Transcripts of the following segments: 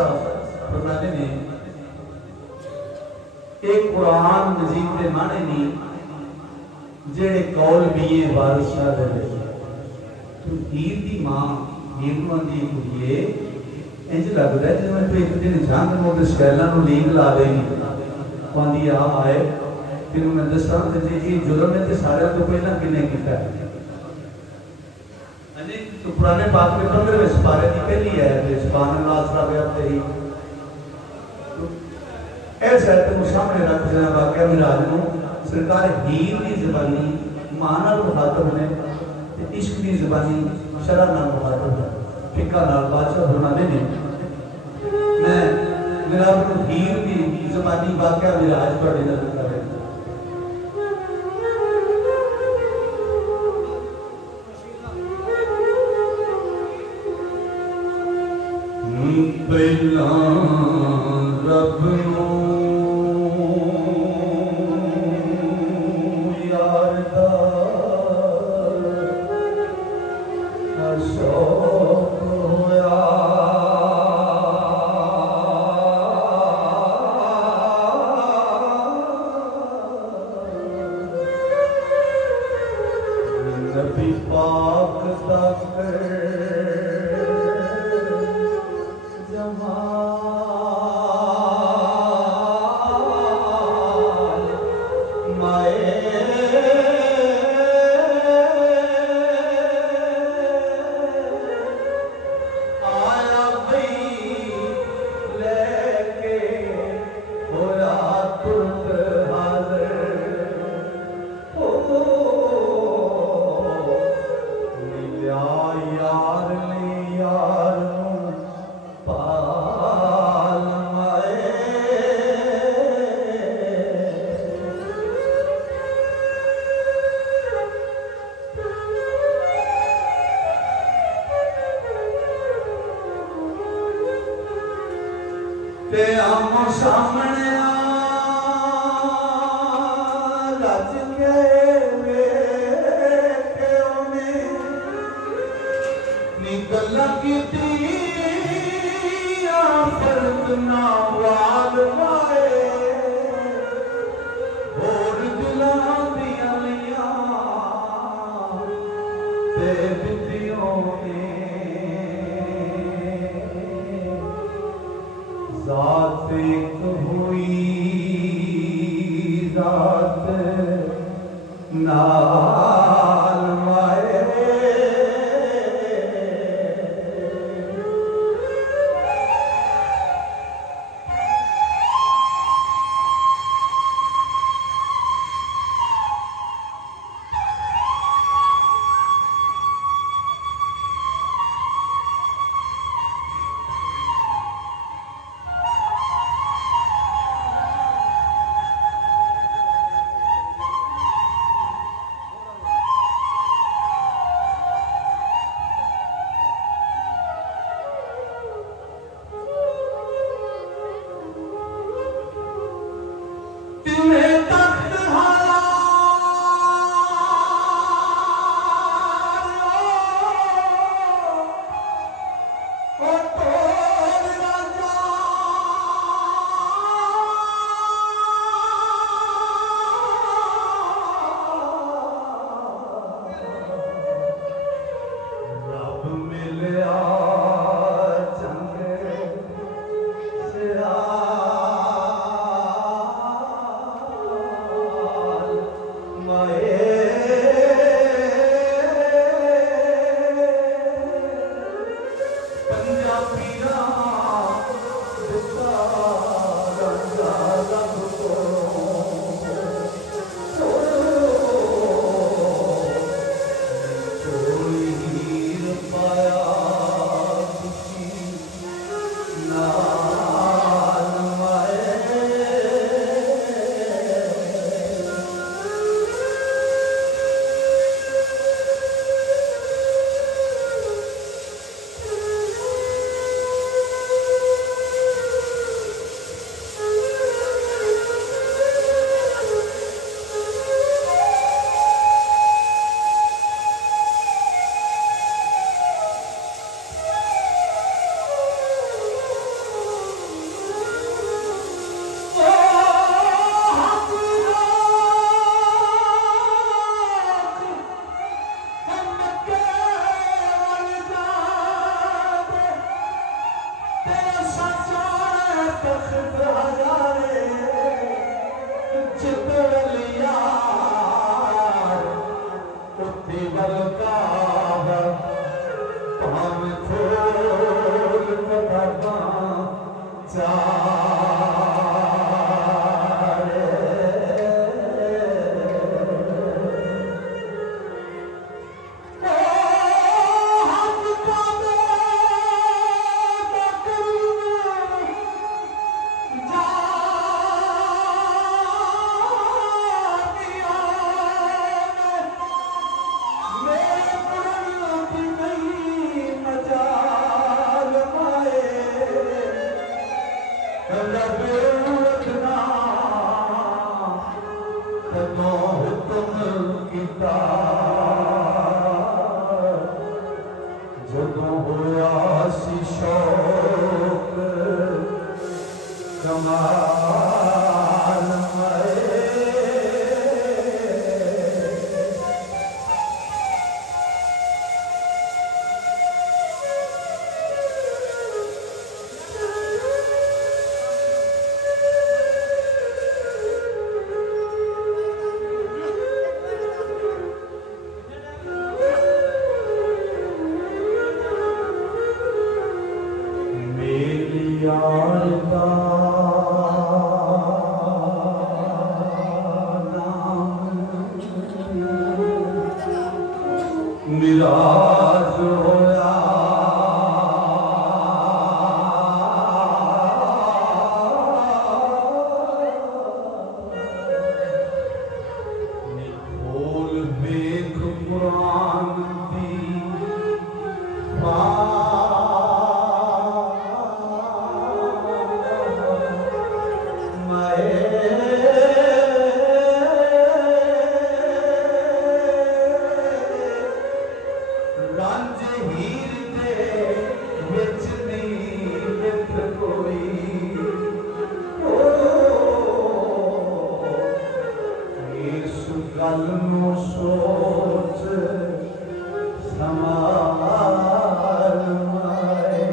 साहब फरमाते ने एक कुरान मजीद के माने नहीं जेड़े कौल भी है बादशाह दे तो हीर दी मां हीर दी कुड़िए इंज लगदा है जिवें तू एक दिन जंग मोटे स्कैलां नूं लीक ला देगी आंदी आ आए फिर मैं दसां ते जे ये जुर्म है ते सारे तो पहला किने कीता है अने तो पुराने पाक में 15वें सिपारे की पहली है ते सुभान अल्लाह असरा वे तेरी ऐसा है तो सामने रख देना वाकया मिराज नूं सरकार हीर की ज़बानी मां नाल मुखातब ने ते इश्क की ज़बानी शरा नाल मुखातब है फिका नाल बादशाह फरमाते ने मैं मेरा हीर की ज़बानी वाकया मिराज तुहाडे नाल कर पहला रब यार दा शौक होया नबी पाक तक ते आमो सामने रज के वेखे उन्हें नी गल्लां कीतियां फर्क ना वाल पाए होर दिलां दियां लियां ते दित्तियों ने ज़ात एक हुई ज़ात नाल माए ਭਾਵੇਂ ਖੋਲ ਕਿਤਾਬਾਂ ਚਾਰੇ ਹੱਥ ਕਾਦੇ ਜਦੋਂ ਹੋਇਆ ਸੀ ਸ਼ੌਕ ਕਮਾਲ यार का नाम मिराज होया खोल बेख कुरान दी गल नू सोच समार माए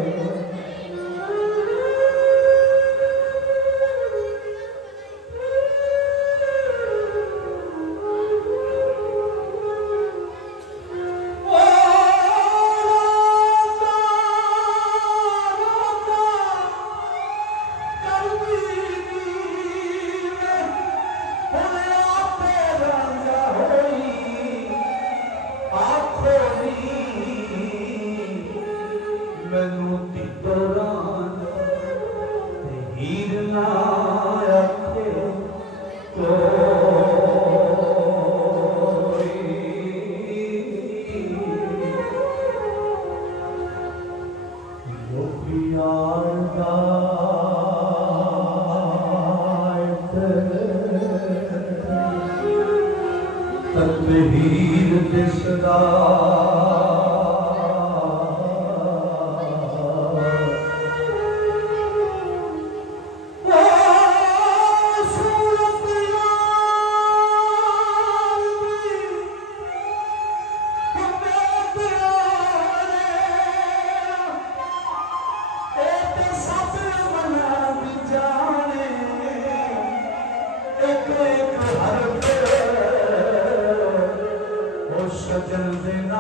मैनू दी दौरान हीर ना आखे कोई लोभियार गायत तकहीर दिसदा सजन देना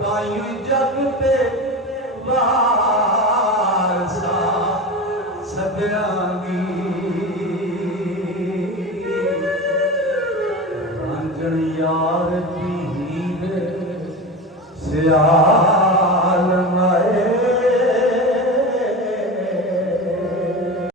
ਤਾਈਂ ਜਗ ਤੇ ਵਾਰਸਾ ਸਦਿਆਂਗੀ ਰਾਂਝਣ ਯਾਰ ਦੀ ਹੀਰ ਸਿਆ